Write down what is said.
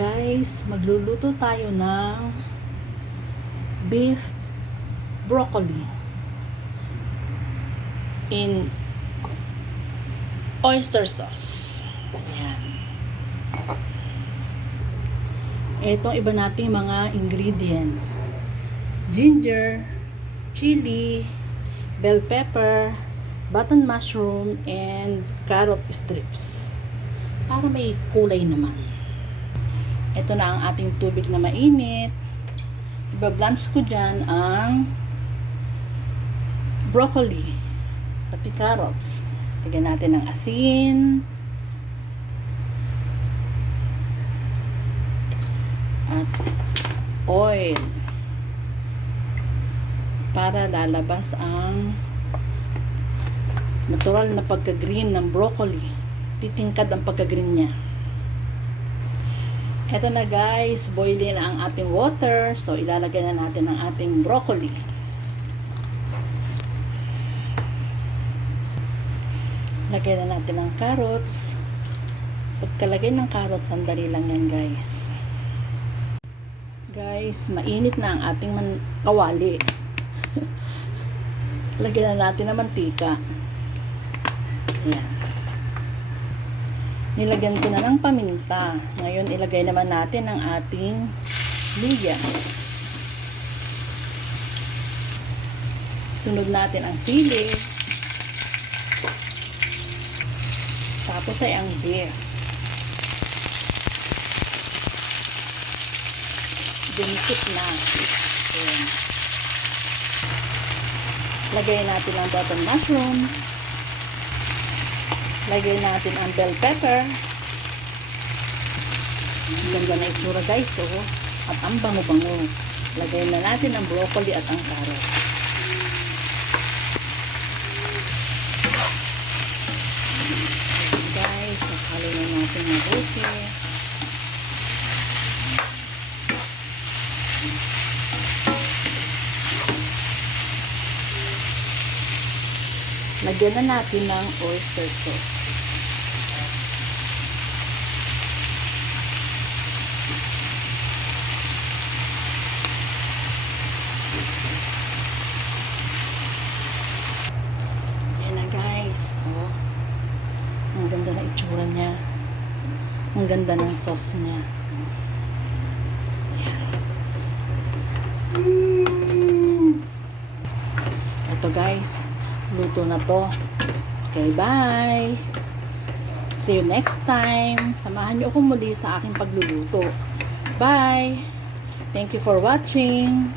Guys, magluluto tayo ng beef broccoli in oyster sauce. Ayan. Itong iba nating mga ingredients: ginger, chili, bell pepper, button mushroom, and carrot strips para may kulay naman. Ito na ang ating tubig na mainit. Iba-blanch ko dyan ang broccoli, pati carrots. Lagyan natin ng asin. At oil. Para lalabas ang natural na pagka-green ng broccoli. Titingkad ang pagka-green niya. Ito na guys, boiling na ang ating water. So, ilalagay na natin ang ating broccoli. Lagay na natin ang carrots. Pagkalagay ng carrots, sandali lang yan guys. Guys, mainit na ang ating kawali. Lagyan na natin ng mantika. Ayan. Nilagyan ko na ng paminta. Ngayon, ilagay naman natin ang ating luya. Sunod natin ang sili. Tapos ay ang beef. Dinikit na. Ayan. Lagay natin ang button mushroom. Lagay natin ang bell pepper. Ang ganda na itsura guys, oh. At ang bango-bango. Lagay na natin ang broccoli at ang carrot. Guys, nakalo na natin mabuti. Lagyan na natin ng oyster sauce. Ayan na guys. Oh. Ang ganda na itsura niya. Ang ganda ng sauce niya. Ayan. Ito guys. Luto na to. Okay, bye! See you next time. Samahan niyo ako muli sa aking pagluluto. Bye! Thank you for watching.